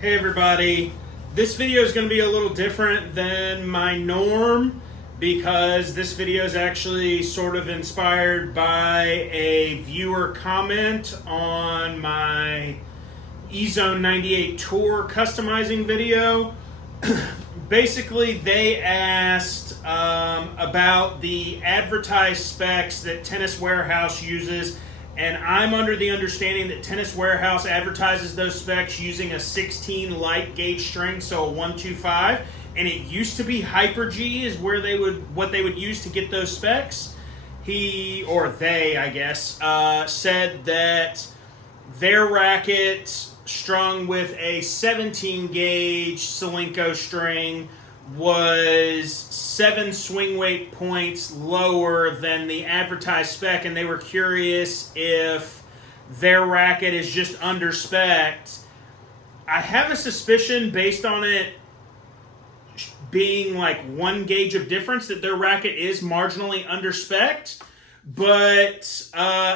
Hey everybody, this video is going to be a little different than my norm because this video is actually sort of inspired by a viewer comment on my E-Zone 98 Tour customizing video. Basically, they asked about the advertised specs that Tennis Warehouse uses, and I'm under the understanding that Tennis Warehouse advertises those specs using a 16 light gauge string, so a 125, and it used to be Hyper G is where what they would use to get those specs. He, or they, I guess, said that their racket strung with a 17 gauge Solinco string was 7 swing weight points lower than the advertised spec, and they were curious if their racket is just under spec'd. I have a suspicion, based on it being like 1 gauge of difference, that their racket is marginally under spec'd. But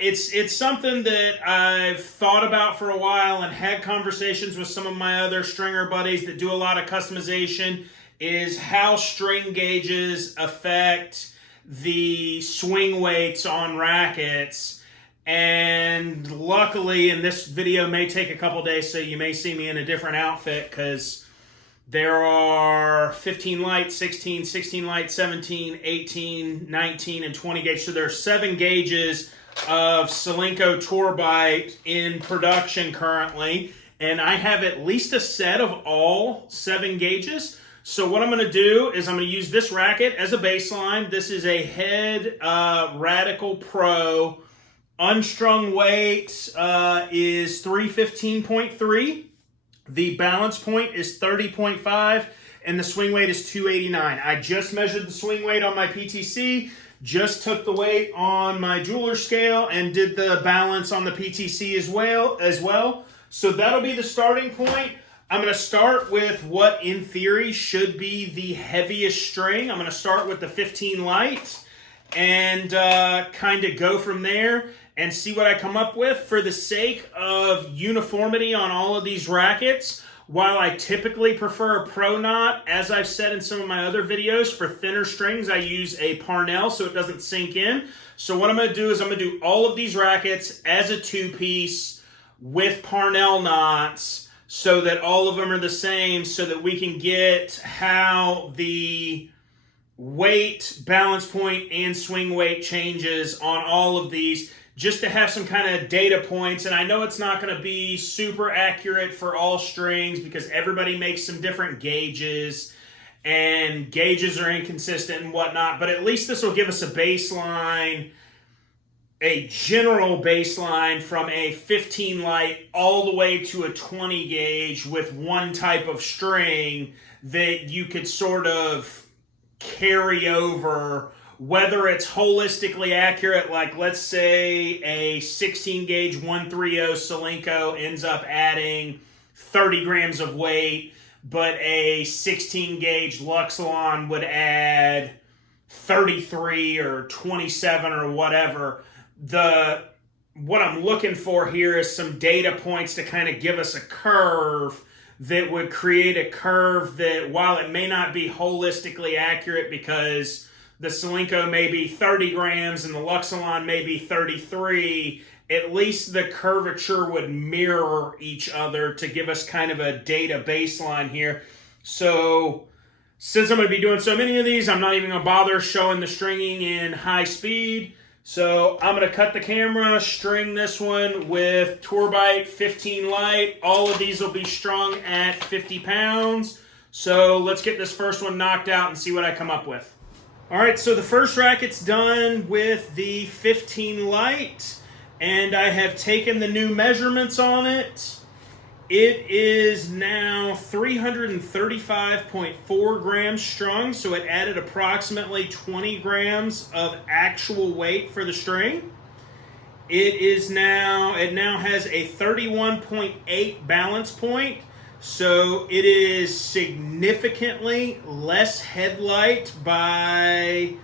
it's something that I've thought about for a while and had conversations with some of my other stringer buddies that do a lot of customization, is how string gauges affect the swing weights on rackets. And luckily, and this video may take a couple days, so you may see me in a different outfit, because there are 15 light, 16, 16 light, 17, 18, 19, and 20 gauge. So there are 7 gauges of Solinco Tourbite in production currently. And I have at least a set of all 7 gauges. So what I'm going to do is I'm going to use this racket as a baseline. This is a Head Radical Pro. Unstrung weight is 315.3. The balance point is 30.5, and the swing weight is 289. I just measured the swing weight on my PTC, just took the weight on my jeweler scale, and did the balance on the PTC as well. So that'll be the starting point. I'm going to start with what, in theory, should be the heaviest string. I'm going to start with the 15 light and kind of go from there and see what I come up with. For the sake of uniformity on all of these rackets, while I typically prefer a pro knot, as I've said in some of my other videos, for thinner strings I use a Parnell so it doesn't sink in. So what I'm going to do is I'm going to do all of these rackets as a 2-piece with Parnell knots, so that all of them are the same, so that we can get how the weight, balance point, and swing weight changes on all of these, just to have some kind of data points. And I know it's not going to be super accurate for all strings because everybody makes some different gauges, and gauges are inconsistent and whatnot, but at least this will give us a baseline, a general baseline from a 15 light all the way to a 20 gauge with one type of string that you could sort of carry over, whether it's holistically accurate, like let's say a 16 gauge 130 Solinco ends up adding 30 grams of weight, but a 16 gauge Luxilon would add 33 or 27 or whatever. What I'm looking for here is some data points to kind of give us a curve that would create a curve that, while it may not be holistically accurate because the Solinco may be 30 grams and the Luxilon may be 33, at least the curvature would mirror each other to give us kind of a data baseline here. So since I'm going to be doing so many of these, I'm not even going to bother showing the stringing in high speed. So I'm going to cut the camera, string this one with Tourbite 15 light. All of these will be strung at 50 pounds. So let's get this first one knocked out and see what I come up with. All right, so the first racket's done with the 15 light, and I have taken the new measurements on it. It is now 335.4 grams strung, so it added approximately 20 grams of actual weight for the string. It now has a 31.8 balance point, so it is significantly less headlight by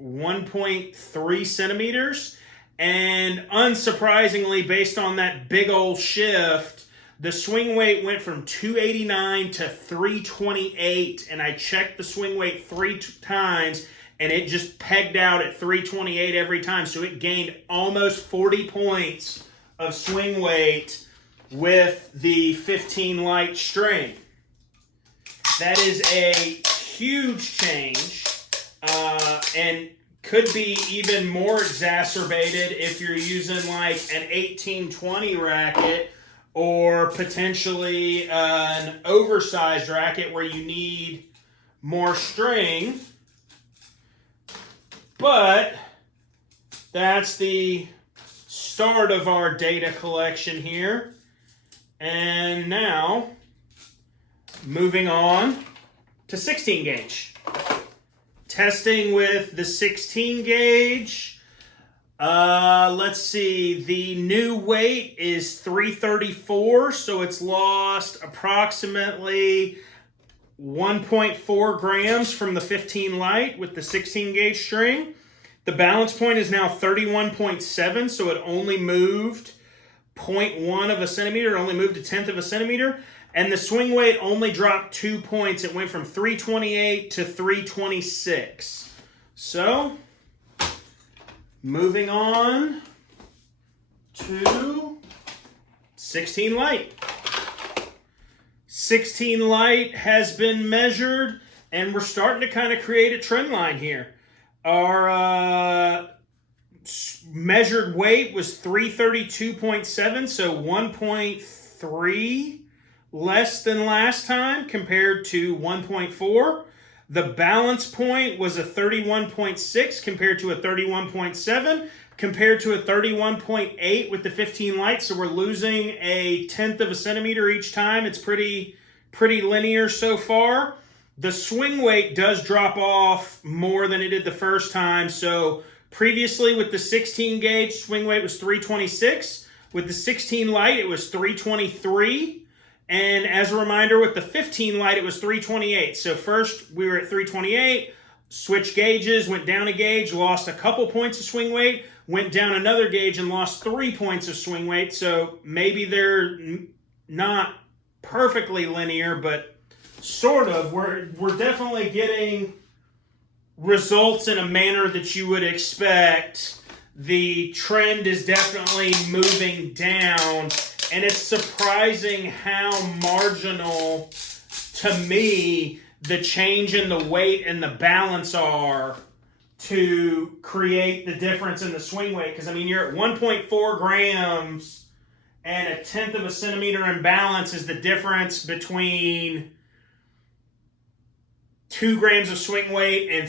1.3 centimeters. And unsurprisingly, based on that big old shift, the swing weight went from 289 to 328, and I checked the swing weight 3 times, and it just pegged out at 328 every time. So it gained almost 40 points of swing weight with the 15 light string. That is a huge change, and could be even more exacerbated if you're using like an 1820 racket or potentially an oversized racket where you need more string. But that's the start of our data collection here. And now, moving on to 16 gauge. Testing with the 16 gauge. Let's see, the new weight is 334, so it's lost approximately 1.4 grams from the 15 light with the 16 gauge string. The balance point is now 31.7, so it only moved 0.1 of a centimeter, it only moved a tenth of a centimeter. And the swing weight only dropped 2 points. It went from 328 to 326. So, moving on to 16 light. 16 light has been measured, and we're starting to kind of create a trend line here. Our measured weight was 332.7, so 1.3 less than last time compared to 1.4. The balance point was a 31.6 compared to a 31.7, compared to a 31.8 with the 15 light. So we're losing a tenth of a centimeter each time. It's pretty linear so far. The swing weight does drop off more than it did the first time. So previously with the 16 gauge, swing weight was 326. With the 16 light, it was 323. And as a reminder, with the 15 light, it was 328. So first we were at 328, switched gauges, went down a gauge, lost a couple points of swing weight, went down another gauge and lost 3 points of swing weight. So maybe they're not perfectly linear, but sort of. We're definitely getting results in a manner that you would expect. The trend is definitely moving down. And it's surprising how marginal, to me, the change in the weight and the balance are to create the difference in the swing weight. Because, I mean, you're at 1.4 grams, and a tenth of a centimeter in balance is the difference between 2 grams of swing weight and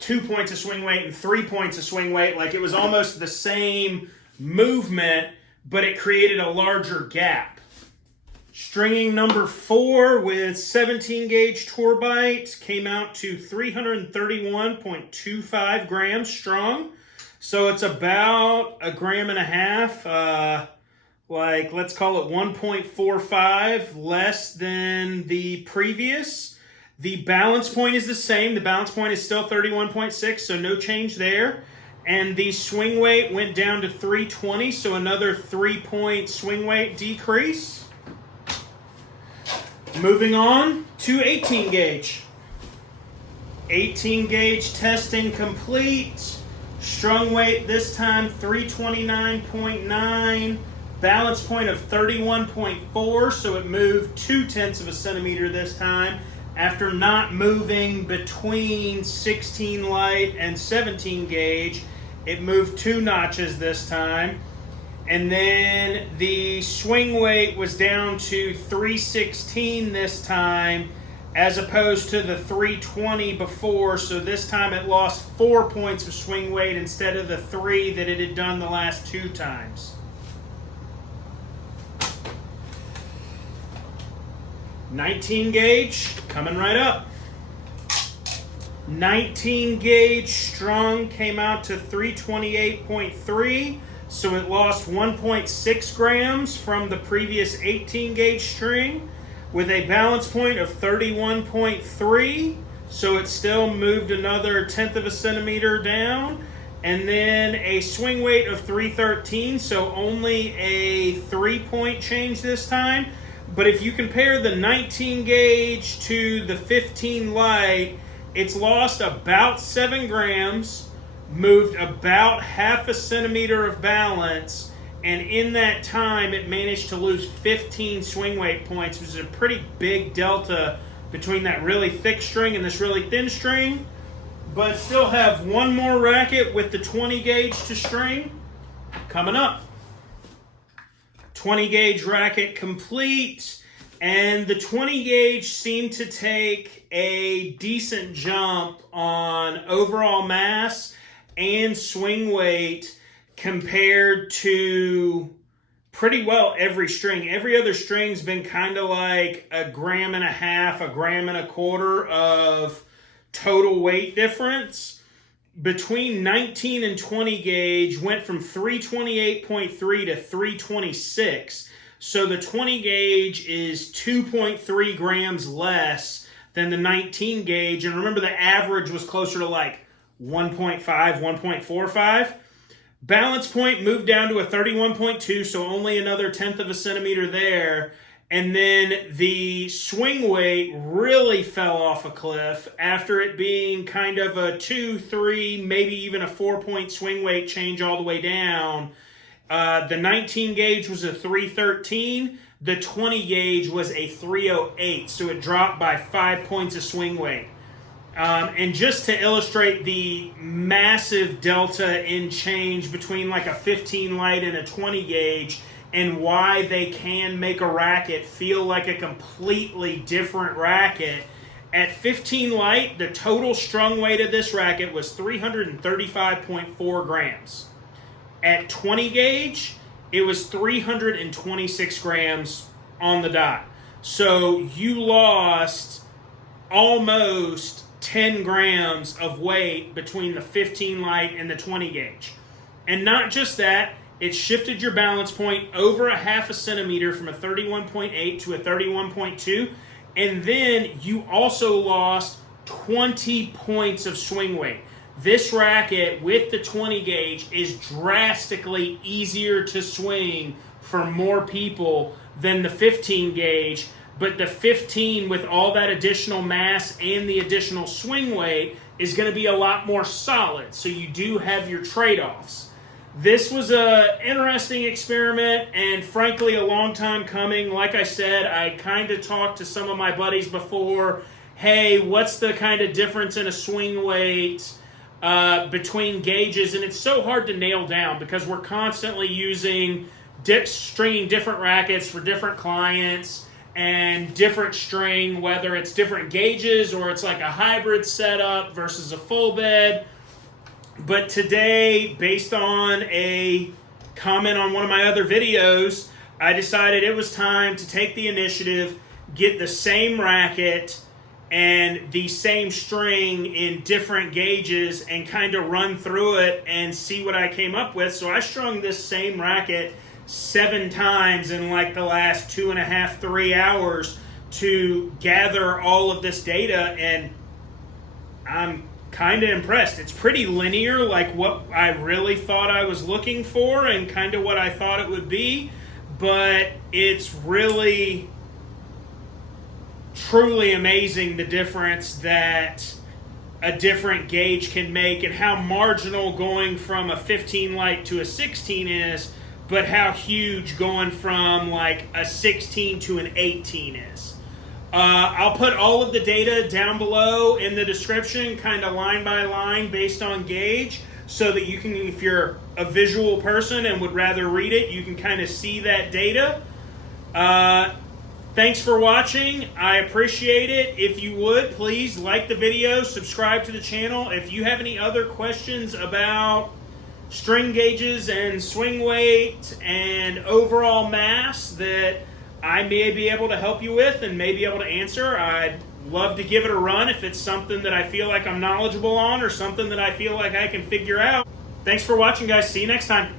2 points of swing weight and 3 points of swing weight. Like, it was almost the same movement, but it created a larger gap. Stringing number 4 with 17 gauge Tourbite came out to 331.25 grams strung. So it's about 1.5 grams, like let's call it 1.45 less than the previous. The balance point is the same. The balance point is still 31.6, so no change there. And the swing weight went down to 320, so another 3-point swing weight decrease. Moving on to 18 gauge. 18 gauge testing complete. Strung weight this time 329.9. Balance point of 31.4, so it moved 0.2 of a centimeter this time, after not moving between 16 light and 17 gauge. It moved 2 notches this time. And then the swing weight was down to 316 this time, as opposed to the 320 before. So this time it lost 4 points of swing weight instead of the 3 that it had done the last 2 times. $19 gauge coming right up. 19 gauge strung came out to 328.3, so it lost 1.6 grams from the previous 18 gauge string, with a balance point of 31.3, so it still moved another tenth of a centimeter down. and then a swing weight of 313, so only a 3-point change this time. But if you compare the 19 gauge to the 15 light, it's lost about 7 grams, moved about half a centimeter of balance, and in that time it managed to lose 15 swing weight points, which is a pretty big delta between that really thick string and this really thin string. But still have one more racket with the 20 gauge to string coming up. 20 gauge racket complete, and the 20 gauge seemed to take a decent jump on overall mass and swing weight compared to pretty well every string. Every other string's been kind of like 1.5 grams, 1.25 grams of total weight difference. Between 19 and 20 gauge went from 328.3 to 326. So the 20 gauge is 2.3 grams less than the 19 gauge. And remember, the average was closer to like 1.5, 1.45. Balance point moved down to a 31.2, so only another 1/10 of a centimeter there. And then the swing weight really fell off a cliff after it being kind of a 2, 3, maybe even a 4-point swing weight change all the way down. The 19 gauge was a 313. The 20 gauge was a 308. So it dropped by 5 points of swing weight. And just to illustrate the massive delta in change between like a 15 light and a 20 gauge, and why they can make a racket feel like a completely different racket. At 15 light, the total strung weight of this racket was 335.4 grams. At 20 gauge, it was 326 grams on the dot. So you lost almost 10 grams of weight between the 15 light and the 20 gauge. And not just that, it shifted your balance point over 1/2 centimeter from a 31.8 to a 31.2. And then you also lost 20 points of swing weight. This racket with the 20 gauge is drastically easier to swing for more people than the 15 gauge. But the 15 with all that additional mass and the additional swing weight is going to be a lot more solid. So you do have your trade-offs. This was an interesting experiment and frankly a long time coming. Like I said, I kind of talked to some of my buddies before, hey, what's the kind of difference in a swing weight between gauges? And it's so hard to nail down because we're constantly using stringing different rackets for different clients and different string, whether it's different gauges or it's like a hybrid setup versus a full bed. But today, based on a comment on one of my other videos, I decided it was time to take the initiative, get the same racket and the same string in different gauges and kind of run through it and see what I came up with. So I strung this same racket 7 times in like the last 2.5, 3 hours to gather all of this data, and I'm kind of impressed. It's pretty linear, like what I really thought I was looking for and kind of what I thought it would be, but it's really truly amazing the difference that a different gauge can make and how marginal going from a 15 light to a 16 is, but how huge going from like a 16 to an 18 is. I'll put all of the data down below in the description, kind of line by line based on gauge, so that you can, if you're a visual person and would rather read it, you can kind of see that data. Thanks for watching. I appreciate it. If you would, please like the video, subscribe to the channel. If you have any other questions about string gauges and swing weight and overall mass that I may be able to help you with and may be able to answer, I'd love to give it a run if it's something that I feel like I'm knowledgeable on or something that I feel like I can figure out. Thanks for watching, guys. See you next time.